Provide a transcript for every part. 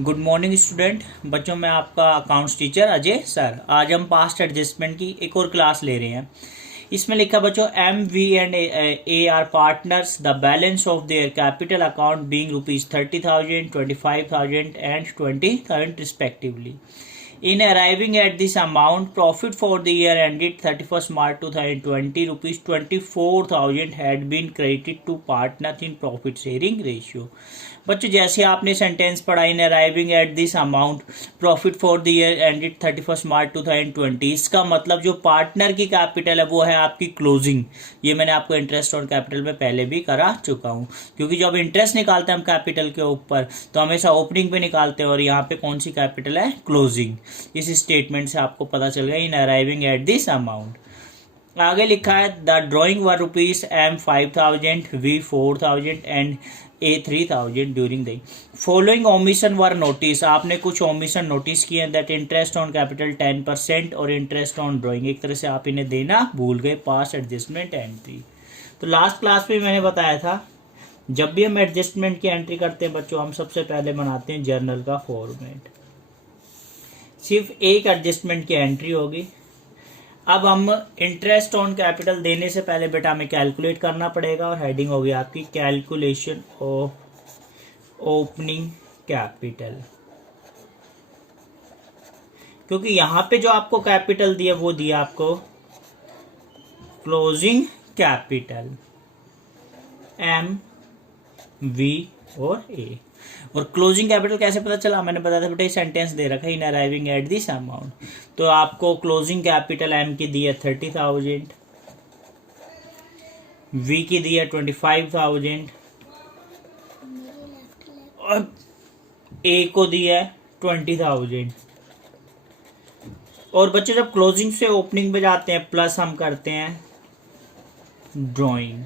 Good morning student बच्चों, मैं आपका अकाउंट्स टीचर अजय सर। आज हम पास्ट एडजस्टमेंट की एक और क्लास ले रहे हैं। इसमें लिखा बच्चों, M V and A are partners, the balance of their capital account being ₹30,000, 25,000 and 20,000 respectively. In arriving at this amount, profit for the year ended 31st March 2020, ₹24,000 had been credited to partners in profit sharing ratio. बच्चों, जैसे आपने sentence पढ़ा, in arriving at this amount profit for the year ended 31st March 2020, इसका मतलब जो partner की capital है वो है आपकी क्लोजिंग। ये मैंने आपको इंटरेस्ट ऑन कैपिटल में पहले भी करा चुका हूँ, क्योंकि जब इंटरेस्ट निकालते हैं हम कैपिटल के ऊपर तो हमेशा ओपनिंग पे निकालते हैं, और यहाँ पे कौन सी कैपिटल है? क्लोजिंग। इस स्टेटमेंट से आपको पता चल गया इन अराइविंग एट दिस अमाउंट। आगे लिखा है, the drawing were ₹5,000, V4,000 and A3,000 during the following omission were notice. आपने कुछ ओमिशन नोटिस किए हैं, दैट इंटरेस्ट ऑन कैपिटल 10% और इंटरेस्ट ऑन ड्रॉइंग, एक तरह से आप इन्हें देना भूल गए पास्ट एडजस्टमेंट एंट्री। तो लास्ट क्लास में मैंने बताया था, जब भी हम एडजस्टमेंट की एंट्री करते हैं बच्चों, हम सबसे पहले बनाते हैं जर्नल का फॉर्मेट। सिर्फ एक एडजस्टमेंट की एंट्री होगी। अब हम इंटरेस्ट ऑन कैपिटल देने से पहले बेटा हमें कैलकुलेट करना पड़ेगा, और हेडिंग होगी आपकी कैलकुलेशन ऑफ ओपनिंग कैपिटल। क्योंकि यहां पे जो आपको कैपिटल दिया वो दिया आपको क्लोजिंग कैपिटल एम, वी और ए। और क्लोजिंग कैपिटल कैसे पता चला? मैंने बताया था बेटा, सेंटेंस दे रखा है, इन अराइविंग एट दिस अमाउंट। तो आपको क्लोजिंग कैपिटल एम की दी है 30,000, वी की दी है 25,000 और ए को दी है 20,000। और बच्चे जब क्लोजिंग से ओपनिंग पे जाते हैं, प्लस हम करते हैं ड्राइंग।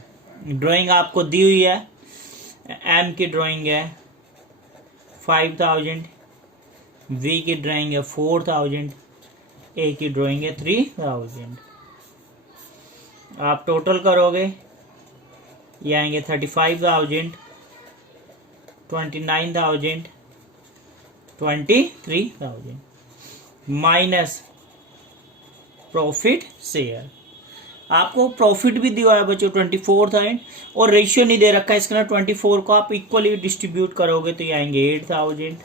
ड्राइंग आपको दी हुई है, एम की ड्राइंग है 5,000, वी की ड्राइंग है 4,000, ए की ड्राइंग है 3,000। आप टोटल करोगे, ये आएंगे 35,000, 29,000, 23,000 माइनस प्रॉफिट शेयर। आपको प्रॉफिट भी दिया है बच्चों 24,000, और रेशियो नहीं दे रखा है इसका ना। 24 को आप इक्वली डिस्ट्रीब्यूट करोगे तो ये आएंगे 8,000,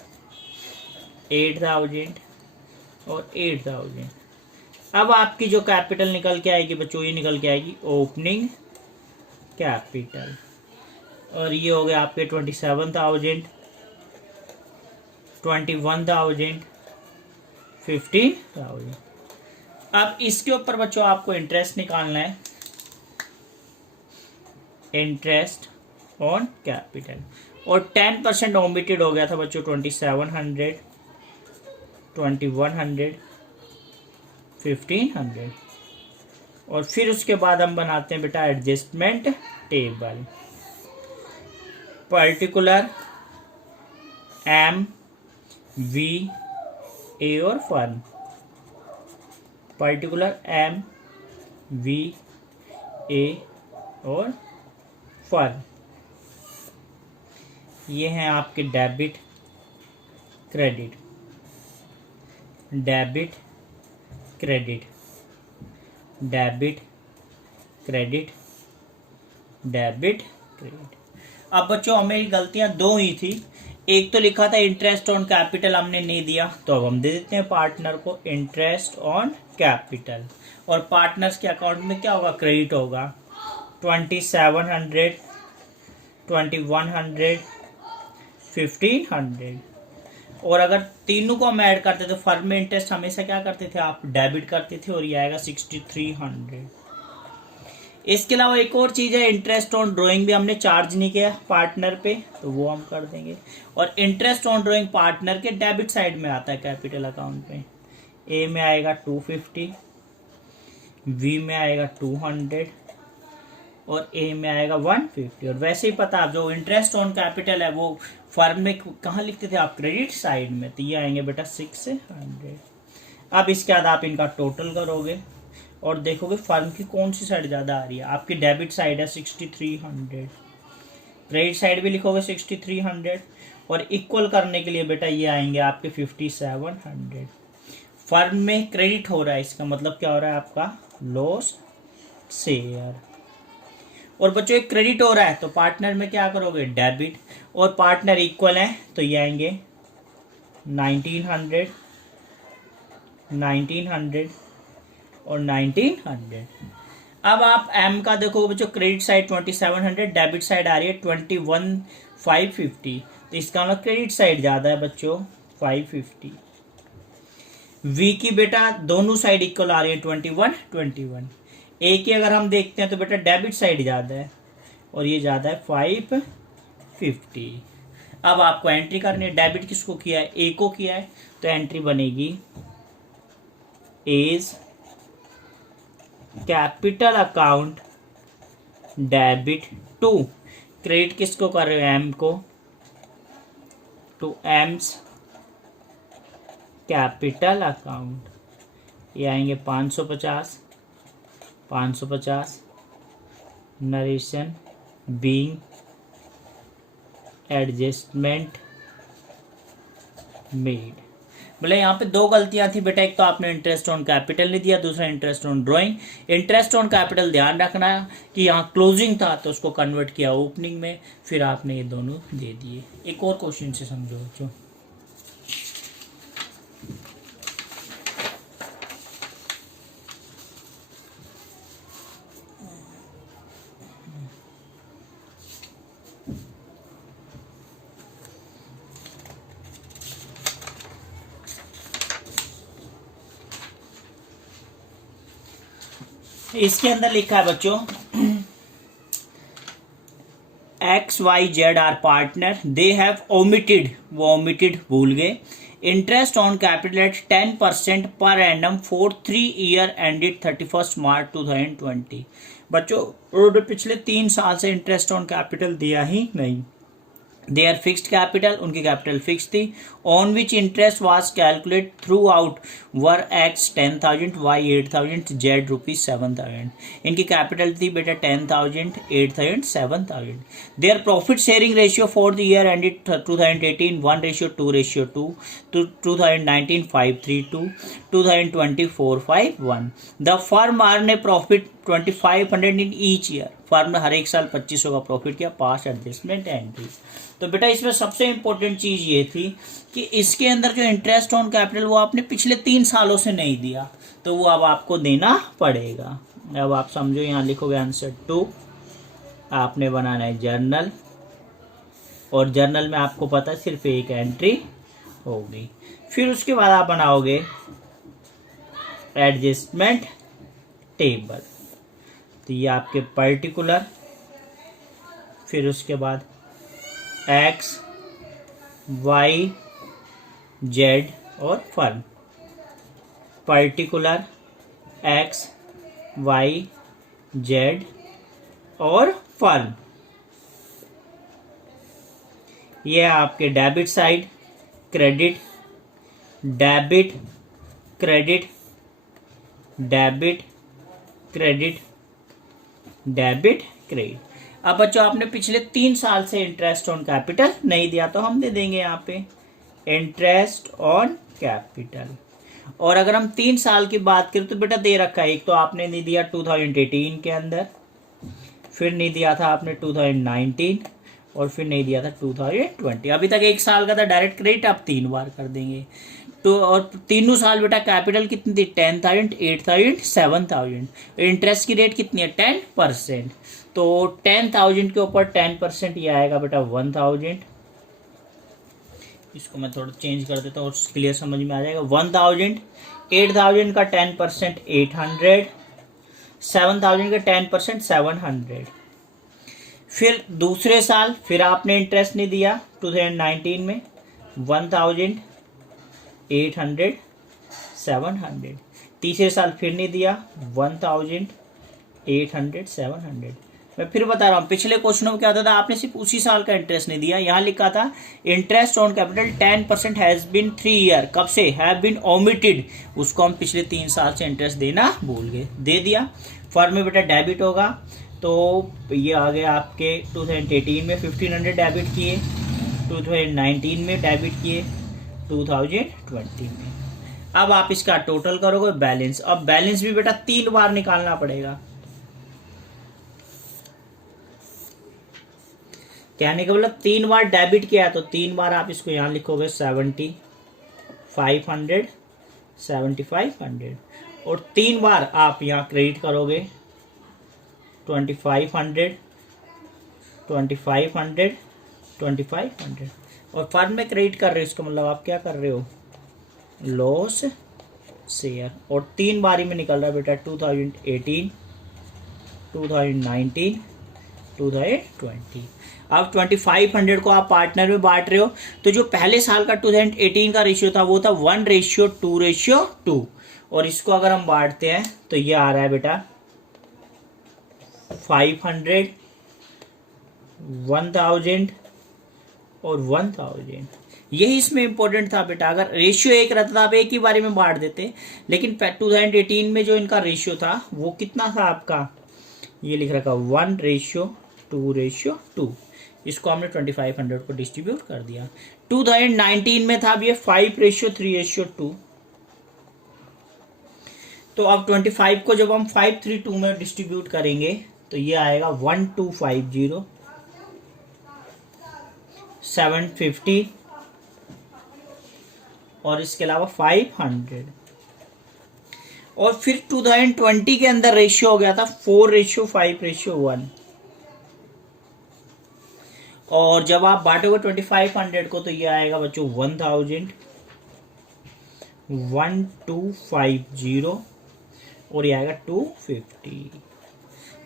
8,000 और 8,000। अब आपकी जो कैपिटल निकल के आएगी बच्चों, ये निकल के आएगी ओपनिंग कैपिटल, और ये हो गया आपके 27,000, 21,000, 15,000। अब इसके ऊपर बच्चों आपको इंटरेस्ट निकालना है, इंटरेस्ट ऑन कैपिटल। और 10% ओमिटेड हो गया था बच्चों, 2,700, 2,100, 1,500। और फिर उसके बाद हम बनाते हैं बेटा adjustment table. Particular, M, V, A और firm. Particular, M, V, A और फर्म। ये हैं आपके debit, credit, debit, credit, debit, credit, debit, credit. अब बच्चों हमें गलतियां दो ही थी। एक तो लिखा था इंटरेस्ट ऑन कैपिटल, हमने नहीं दिया, तो अब हम दे देते हैं पार्टनर को इंटरेस्ट ऑन कैपिटल। और पार्टनर्स के अकाउंट में क्या होगा? क्रेडिट होगा 2,700, 2,100, 1,500। और अगर तीनों को हम ऐड करते तो फर्म में इंटरेस्ट हमेशा क्या करते थे आप? डेबिट करते थे, और ये आएगा 6,300। इसके अलावा एक और चीज है, इंटरेस्ट ऑन ड्राइंग भी हमने चार्ज नहीं किया पार्टनर पे, तो वो हम कर देंगे। और इंटरेस्ट ऑन ड्राइंग पार्टनर के डेबिट साइड में आता है कैपिटल अकाउंट में। ए में आएगा 250, वी में आएगा 200 और ए में आएगा 150। और वैसे ही पता आप जो इंटरेस्ट ऑन कैपिटल है वो फर्म में कहाँ लिखते थे आप? क्रेडिट साइड में। तो ये आएंगे बेटा 600। अब इसके बाद आप इनका टोटल करोगे और देखोगे फर्म की कौन सी साइड ज़्यादा आ रही है। आपकी डेबिट साइड है 6,300, क्रेडिट साइड भी लिखोगे 6,300, और इक्वल करने के लिए बेटा ये आएंगे आपके 5700। फर्म में क्रेडिट हो रहा है, इसका मतलब क्या हो रहा है आपका लॉस शेयर। और बच्चों एक क्रेडिट हो रहा है तो पार्टनर में क्या करोगे डेबिट, और पार्टनर इक्वल है तो ये आएंगे 1900 और 1900। अब आप एम का देखो बच्चों, क्रेडिट साइड 2700, डेबिट साइड आ रही है 21550, तो इसका मतलब क्रेडिट साइड ज़्यादा है बच्चों 550। वी की बेटा दोनों साइड इक्वल आ रही है 21। ए की अगर हम देखते हैं तो बेटा डेबिट साइड ज़्यादा है और ये ज़्यादा है 550। अब आपको एंट्री करनी है, डेबिट किसको किया है ए को किया है, तो एंट्री बनेगी as capital account debit to, credit किसको कर रहे हो एम को, टू एम्स कैपिटल अकाउंट, ये आएंगे 550 नरेशन बीइंग एडजस्टमेंट मेड। बोले यहाँ पे दो गलतियां थी बेटा, एक तो आपने इंटरेस्ट ऑन कैपिटल नहीं दिया, दूसरा interest on drawing. Interest on capital ध्यान रखना कि यहाँ क्लोजिंग था तो उसको कन्वर्ट किया ओपनिंग में, फिर आपने ये दोनों दे दिए। एक और क्वेश्चन से समझो बच्चों। इसके अंदर लिखा है बच्चों XYZ are partner, they have omitted, वो ओमिटेड भूल गए, interest on capital at 10% per annum for 3 year ended 31 March 2020। बच्चों उन्होंने पिछले 3 साल से इंटरेस्ट ऑन कैपिटल दिया ही नहीं। दे आर फिक्स्ड कैपिटल, उनकी कैपिटल फिक्स थी, on which interest was calculate throughout were X 10,000 Y 8,000 Z rupees 7,000। इनकी कैपिटल थी बेटा 10,000 8,000 7,000। Their profit sharing ratio for the year ended 2018 1:2:2, 2019 5:3:2, 2020 4:5:1। The firm earn a profit 2500 in each year, firm ने हर एक साल 2500 का profit किया। Past adjustment entry. तो बेटा इसमें सबसे इंपॉर्टेंट चीज ये थी कि इसके अंदर जो इंटरेस्ट ऑन कैपिटल वो आपने पिछले 3 सालों से नहीं दिया, तो वो अब आपको देना पड़ेगा। अब आप समझो, यहाँ लिखोगे आंसर 2, आपने बनाना है जर्नल, और जर्नल में आपको पता है सिर्फ एक एंट्री होगी। फिर उसके बाद आप बनाओगे एडजस्टमेंट टेबल, तो ये आपके पर्टिकुलर, फिर उसके बाद एक्स वाई जेड और firm, particular X Y Z और फर्म। ये आपके debit side, credit debit credit debit credit debit credit. अब बच्चों आपने पिछले 3 साल से इंटरेस्ट ऑन कैपिटल नहीं दिया, तो हम दे देंगे यहाँ पे इंटरेस्ट ऑन कैपिटल। और अगर हम 3 साल की बात करें तो बेटा दे रखा है, एक तो आपने नहीं दिया 2018 के अंदर, फिर नहीं दिया था आपने 2019, और फिर नहीं दिया था 2020। अभी तक 1 साल का था डायरेक्ट क्रेडिट, आप 3 बार कर देंगे। तो और तीनों साल बेटा कैपिटल कितनी थी 10,000 8,000 7,000, इंटरेस्ट की रेट कितनी है 10%, तो 10,000 के ऊपर 10% ये आएगा बेटा 1,000। इसको मैं थोड़ा चेंज कर देता हूँ, क्लियर समझ में आ जाएगा। 1,000, 8,000 का 10% 800, 7,000 का 10% 700। फिर दूसरे साल फिर आपने इंटरेस्ट नहीं दिया 2019 में, 1,000 800 700। तीसरे साल फिर नहीं दिया 1,000 800 700। मैं फिर बता रहा हूँ, पिछले क्वेश्चनों में क्या होता था, आपने सिर्फ उसी साल का इंटरेस्ट नहीं दिया। यहाँ लिखा था interest on capital 10% has been 3 year, कब से हैव बीन ओमिटेड, उसको हम पिछले 3 साल से इंटरेस्ट देना भूल गए, दे दिया। फर्म में बेटा डेबिट होगा, तो ये आ गया आपके 2018 में 1500 डेबिट किए, 2019 में डेबिट किए 2020 में। अब आप इसका टोटल करोगे बैलेंस। अब बैलेंस भी बेटा 3 बार निकालना पड़ेगा। कहने का मतलब 3 बार डेबिट किया है तो 3 बार आप इसको यहां लिखोगे 7500 7500, और 3 बार आप यहाँ क्रेडिट करोगे 2500 2500 2500, और फर्म में क्रेडिट कर रहे हो इसका मतलब आप क्या कर रहे हो, लॉस शेयर। और 3 बारी में निकल रहा है बेटा 2018 2019 2020। अब 2500 को आप पार्टनर में बांट रहे हो, तो जो पहले साल का 2018 का रेशियो था वो था 1:2:2, और इसको अगर हम बांटते हैं तो ये आ रहा है बेटा 500 1000 और 1000। यही इसमें इंपॉर्टेंट था बेटा। अगर रेशियो एक रहता था आप एक ही बारे में बांट देते, लेकिन 2018 में जो इनका रेशियो था वो कितना था आपका, ये लिख रखा 1:2:2। इसको हमने 2500 को डिस्ट्रीब्यूट कर दिया। 2019 में था अब ये 5:3:2। तो अब 25 को जब हम 5:3:2 में डिस्ट्रीब्यूट करेंगे तो ये आएगा 1250 750 और इसके अलावा 500। और फिर 2020 के अंदर रेशियो हो गया था 4:5:1, और जब आप बांटोगे 2500 को तो ये आएगा बच्चों 1000 1250 और ये आएगा 250।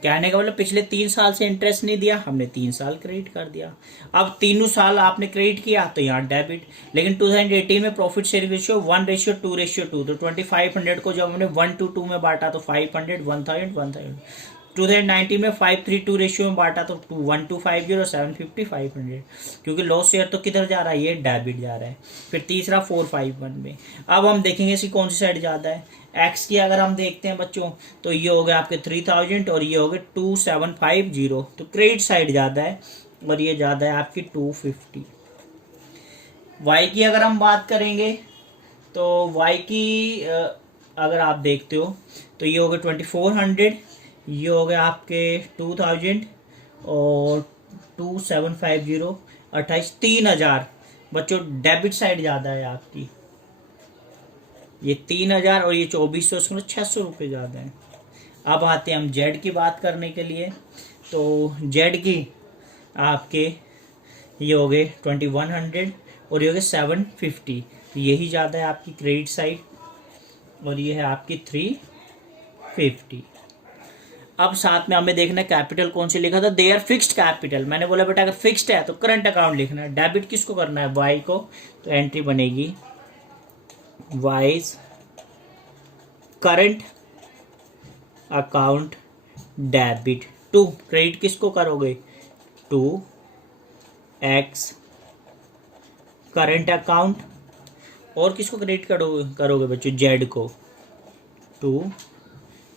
कहने का मतलब पिछले 3 साल से इंटरेस्ट नहीं दिया, हमने 3 साल क्रेडिट कर दिया। अब तीनों साल आपने क्रेडिट किया तो यहाँ डेबिट। लेकिन 2018 में प्रॉफिट शेयरिंग रेशियो 1:2:2, तो 2500 को जब हमने 1:2 में बांटा तो 500 1000 1000। 2019 में 5:3:2 रेशियो में बांटा तो 1250 और 750 500, क्योंकि लॉस शेयर तो किधर जा रहा है, ये डेबिट जा रहा है। फिर तीसरा 451 में। अब हम देखेंगे इसकी कौन सी साइड ज्यादा है। एक्स की अगर हम देखते हैं बच्चों तो ये हो गया आपके 3000 और ये हो गए 2750, तो क्रेडिट साइड ज्यादा है और ये ज्यादा है आपकी 250। वाई की अगर हम बात करेंगे तो वाई की अगर आप देखते हो तो ये हो गए 2400, ये हो गया आपके 2000 और 2750 28 3000। बच्चों डेबिट साइड ज्यादा है आपकी, ये 3000 और ये 2400, 600 रुपये ज्यादा है। अब आते हैं हम जेड की बात करने के लिए। तो जेड की आपके ये हो गए 2100 और ये हो गए 750, तो यही ज्यादा है आपकी क्रेडिट साइड, और ये है आपकी 350। अब साथ में हमें देखना कैपिटल कौन से लिखा था, दे आर फिक्स्ड कैपिटल। मैंने बोला बेटा अगर फिक्स्ड है तो करंट अकाउंट लिखना है। डेबिट किसको करना है, वाई को, तो एंट्री बनेगी Y's current account debit to. Credit किसको करोगे, टू एक्स करंट अकाउंट, और किसको क्रेडिट करोगे बच्चों, जेड को, टू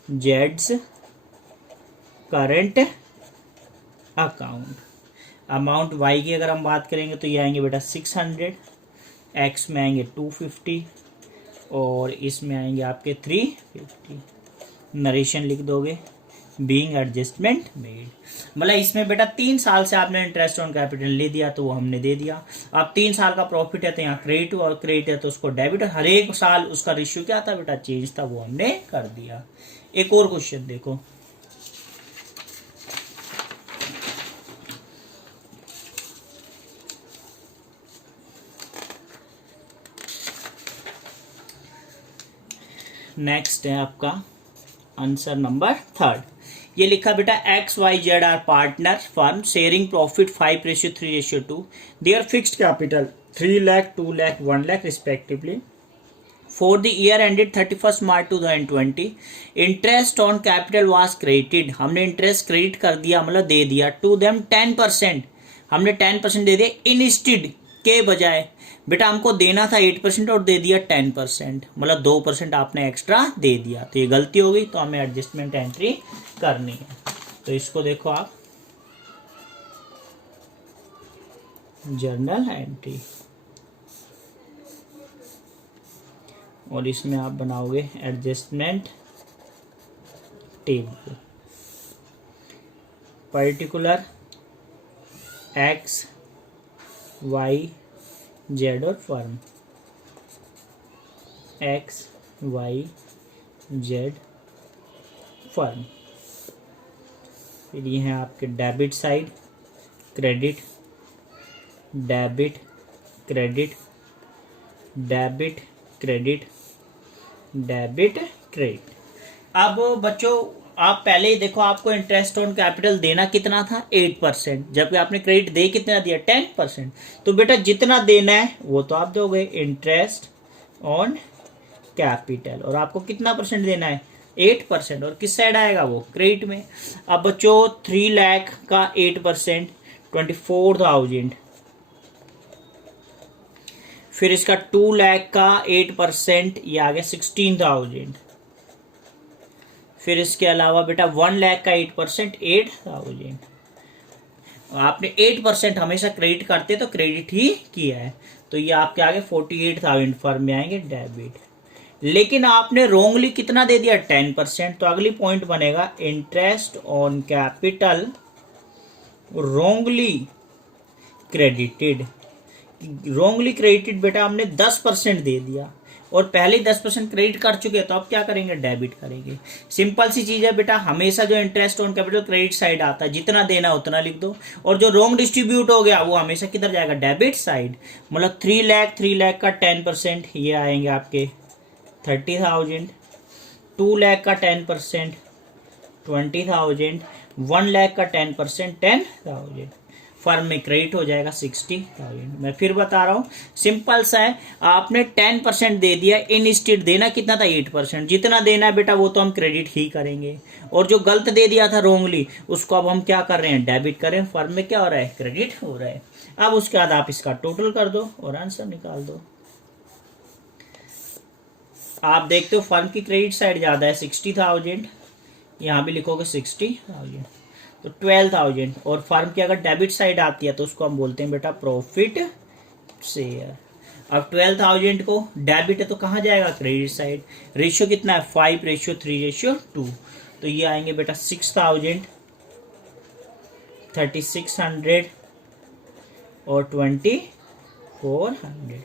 जेड्स करंट अकाउंट। अमाउंट वाई की अगर हम बात करेंगे तो ये आएंगे बेटा 600, एक्स में आएंगे 250 और इसमें आएंगे आपके 350। नरेशन लिख दोगे बीइंग एडजस्टमेंट मेड। मतलब इसमें बेटा 3 साल से आपने इंटरेस्ट ऑन कैपिटल ले दिया तो वो हमने दे दिया। अब 3 साल का प्रॉफिट है तो यहाँ क्रेडिट, और क्रेडिट है तो उसको डेबिट, और हर एक साल उसका रेशियो क्या था बेटा, चेंज था, वो हमने कर दिया। एक और क्वेश्चन देखो, नेक्स्ट है आपका आंसर नंबर 3। ये लिखा बेटा XYZ are partner firm sharing profit 5:3:2। Their fixed capital 3 lakh 2 lakh 1 lakh respectively. For the year ended 31 March 2020 interest on capital was credited. हमने इंटरेस्ट क्रेडिट कर दिया, मतलब दे दिया, टू देम 10%। हमने 10% दे दिया इंस्टेड के बजाय। बेटा हमको देना था 8% और दे दिया 10%, मतलब 2% आपने एक्स्ट्रा दे दिया, तो ये गलती हो गई, तो हमें एडजस्टमेंट एंट्री करनी है। तो इसको देखो आप, जर्नल एंट्री, और इसमें आप बनाओगे adjustment table, particular X Y Z और firm, X Y Z firm. फिर ये हैं आपके debit side, credit, debit, credit, debit, credit, debit, credit. अब बच्चों आप पहले ही देखो, आपको इंटरेस्ट ऑन कैपिटल देना कितना था 8%, जबकि आपने क्रेडिट दे कितना दिया 10%। तो बेटा जितना देना है वो तो आप दोगे, इंटरेस्ट ऑन कैपिटल, और आपको कितना परसेंट देना है 8%, और किस साइड आएगा वो क्रेडिट में। अब बच्चों 3 लाख का 8% 24,000, फिर इसका 2 लाख का 8% ये आ गया 16,000, फिर इसके अलावा बेटा 1 लाख का 8% 8,000। आपने 8% हमेशा क्रेडिट करते तो क्रेडिट ही किया है, तो ये आपके आगे 48,000 फर्म में आएंगे डेबिट। लेकिन आपने रोंगली कितना दे दिया 10%, तो अगली पॉइंट बनेगा interest on capital wrongly credited. Wrongly credited बेटा हमने 10% दे दिया, और पहले ही 10% क्रेडिट कर चुके हैं, तो अब क्या करेंगे डेबिट करेंगे। सिंपल सी चीज है बेटा, हमेशा जो interest on capital credit side आता है, जितना देना उतना लिख दो, और जो रोंग डिस्ट्रीब्यूट हो गया वो हमेशा किधर जाएगा डेबिट साइड। मतलब 3 लाख का 10% ये आएंगे आपके 30,000, 2 लाख का 10% 20,000, 1 लाख का 10% 10,000, फर्म में क्रेडिट हो जाएगा 60,000। मैं फिर बता रहा हूं, सिंपल सा है, आपने 10% दे दिया, इन स्टेट देना कितना था 8%, जितना देना है बेटा वो तो हम क्रेडिट ही करेंगे, और जो गलत दे दिया था रोंगली उसको अब हम क्या कर रहे हैं डेबिट करें, फर्म में क्या हो रहा है क्रेडिट हो रहा है। अब उसके बाद आप इसका टोटल कर दो और आंसर निकाल दो। आप देखते हो फर्म की क्रेडिट साइड ज्यादा है 60,000, यहां भी लिखोगे 60,000, तो 12,000, और फर्म की अगर डेबिट साइड आती है तो उसको हम बोलते हैं बेटा प्रॉफिट शेयर। अब 12,000 को डेबिट है तो कहाँ जाएगा क्रेडिट साइड, रेशियो कितना है 5:3:2, तो ये आएंगे बेटा 6,000, 3,600 और 2,400।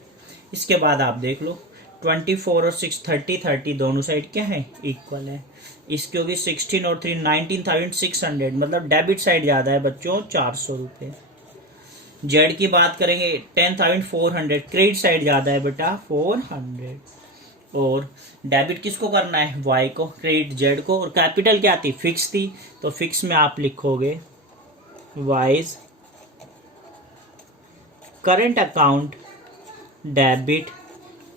इसके बाद आप देख लो 24 और 6 30 दोनों साइड क्या है इक्वल है, इसकी होगी 16 और 3 19,600, मतलब डेबिट साइड ज्यादा है बच्चों 400 रुपये। जेड की बात करेंगे 10,400, क्रेडिट साइड ज्यादा है बेटा 400, और डेबिट किसको करना है वाई को, क्रेडिट जेड को, और कैपिटल क्या थी फिक्स थी, तो फिक्स में आप लिखोगे Y's current account debit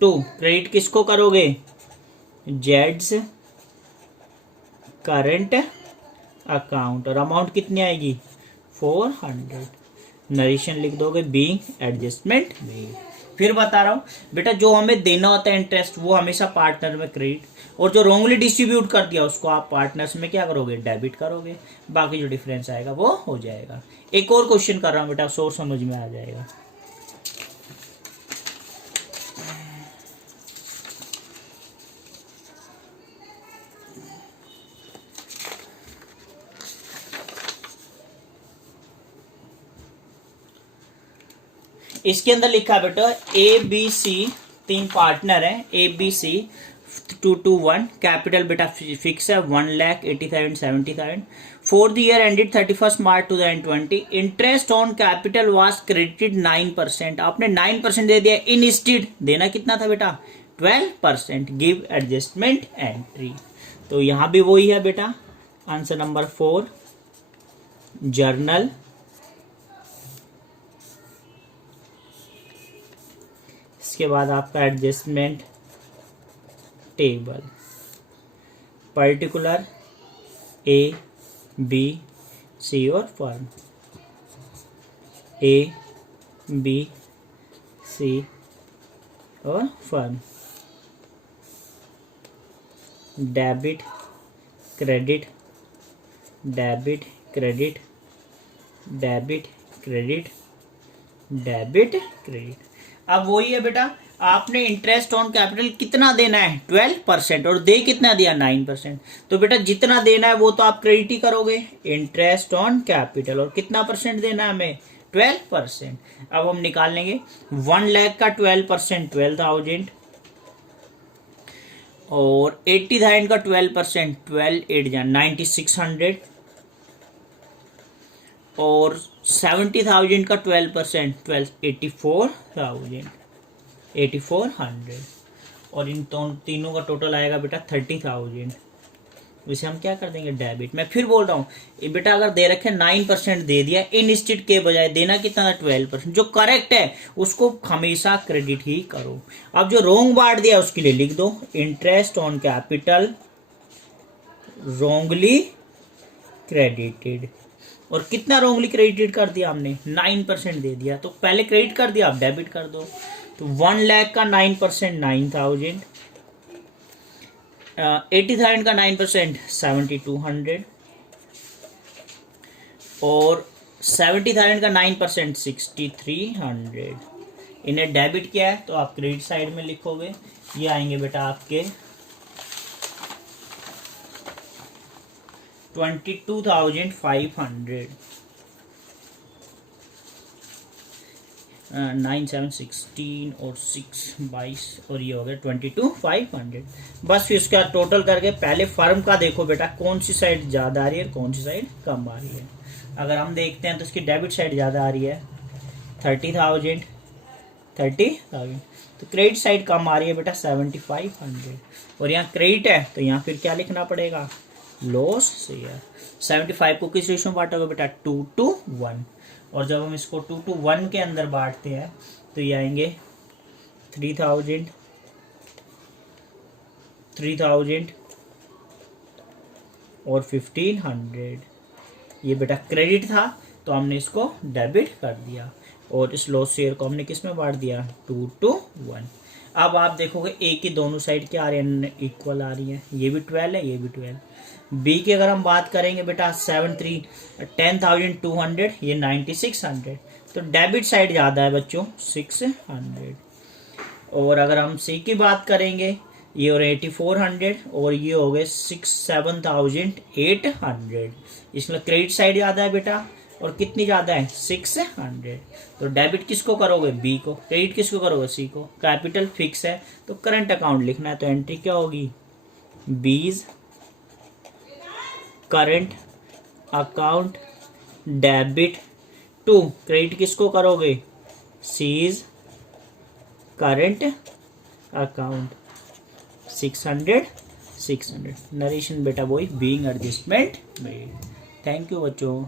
to, credit किसको करोगे जेड्स करंट अकाउंट, और अमाउंट कितनी आएगी 400, नरेशन लिख दोगे बीइंग एडजस्टमेंट में। फिर बता रहा हूं बेटा, जो हमें देना होता है इंटरेस्ट वो हमेशा पार्टनर में क्रेडिट, और जो रोंगली डिस्ट्रीब्यूट कर दिया उसको आप पार्टनर्स में क्या करोगे डेबिट करोगे, बाकी जो डिफरेंस आएगा वो हो जाएगा। एक और क्वेश्चन कर रहा हूं बेटा, सोच समझ में आ जाएगा। इसके अंदर लिखा बेटा ए बी सी 3 पार्टनर है, A B C 2 to 1, capital बेटा फिक्स है 1,80,070,000, for the year ended 31 March 2020, interest on capital was credited 9%, आपने 9% दे दिया, इन स्टेड देना कितना था बेटा 12%, गिव एडजस्टमेंट एंट्री। तो यहां भी वही है बेटा, आंसर नंबर 4 जर्नल, इसके बाद आपका adjustment table, particular A B C और फर्म, ए बी सी और firm, debit credit, debit credit, debit credit, debit credit. अब वही है बेटा, आपने इंटरेस्ट ऑन कैपिटल कितना देना है 12% और दे कितना दिया 9%। तो बेटा जितना देना है वो तो आप क्रेडिट ही करोगे, इंटरेस्ट ऑन कैपिटल, और कितना परसेंट देना है हमें 12%। अब हम निकाल लेंगे 1 लाख का 12% 12,000 और 80,000 का 12% 9600 और 70,000 का 12% 8400 और इन तीनों का टोटल आएगा बेटा 30,000। इसे हम क्या कर देंगे डेबिट। मैं फिर बोल रहा हूँ बेटा, अगर दे रखे 9% दे दिया इंस्टेड के बजाय, देना कितना 12%, जो करेक्ट है उसको हमेशा क्रेडिट ही करो। अब जो रोंग बांट दिया उसके लिए लिख दो interest on capital wrongly credited. और कितना रोंगली क्रेडिटेड कर दिया हमने 9% दे दिया, तो पहले क्रेडिट कर दिया, आप डेबिट कर दो। तो 1 लाख का 9% 9,000, 80,000 का 9% 7,200 और 70,000 का 9% 6,300। इन्हें डेबिट किया है तो आप क्रेडिट साइड में लिखोगे, ये आएंगे बेटा आपके 22,500। 9 7 16 और 6 22 और ये हो गया 22,500। बस फिर उसका टोटल करके पहले फर्म का देखो बेटा कौन सी साइड ज़्यादा आ रही है कौन सी साइड कम आ रही है। अगर हम देखते हैं तो इसकी डेबिट साइड ज़्यादा आ रही है 30,000 तो क्रेडिट साइड कम आ रही है बेटा 7,500। और यहाँ क्रेडिट है तो यहाँ फिर क्या लिखना पड़ेगा लॉस शेयर। 75 को किस रेशो में बांटोगे बेटा 2:1 और जब हम इसको 2:1 के अंदर बांटते हैं तो ये आएंगे 3,000 और 1,500। ये बेटा क्रेडिट था तो हमने इसको डेबिट कर दिया और इस लॉस शेयर को हमने किस में बांट दिया 2:1। अब आप देखोगे ए की दोनों साइड क्या आ रही है इक्वल आ रही है, ये भी 12 है ये भी 12। बी की अगर हम बात करेंगे बेटा 10,200 ये 9,600 तो डेबिट साइड ज़्यादा है बच्चों 600। और अगर हम सी की बात करेंगे ये और 8,400 और ये हो गए 7,800। इसमें क्रेडिट साइड ज़्यादा है बेटा और कितनी ज़्यादा है 600। तो डेबिट किसको करोगे बी को, क्रेडिट किसको करोगे सी को। कैपिटल फिक्स है तो करंट अकाउंट लिखना है तो एंट्री क्या होगी B's current account debit to credit किसको करोगे सीज करंट अकाउंट 600। नरेशन बेटा वही बीइंग एडजस्टमेंट में। थैंक यू बच्चों।